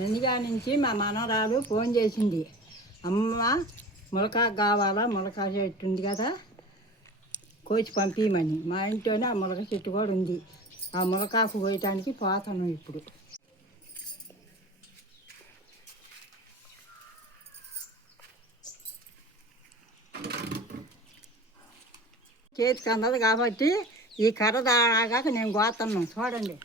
నందిగా నుంచి మా మనవరాలు ఫోన్ చేసింది, అమ్మ ములకాకు కావాలా, ములకా చెట్టు ఉంది కదా కోసి పంపించమని. మా ఇంట్లోనే ఆ ములక చెట్టు కూడా ఉంది. ఆ ములకాకు కోయటానికి పోతాను ఇప్పుడు. చేతికి అందదు కాబట్టి ఈ కర్ర దాగాక నేను కోతున్నాను. చూడండి,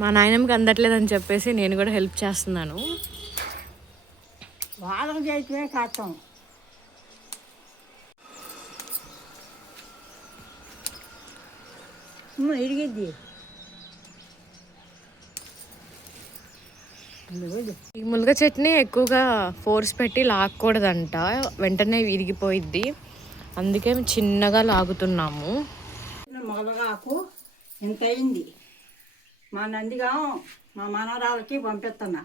మా నాయనమ్మకి అందట్లేదని చెప్పేసి నేను కూడా హెల్ప్ చేస్తున్నాను. వాళ్ళకి చేస్తే కష్టం. ఇరిగిద్ది. ఈ ములగ చెట్టుని ఎక్కువగా ఫోర్స్ పెట్టి లాక్కూడదంట, వెంటనే విరిగిపోయిద్ది. అందుకే చిన్నగా లాగుతున్నాము. ములగాకు ఇంత అయింది. మా నందిగా మా మనవరాలకి పంపిస్తున్నా.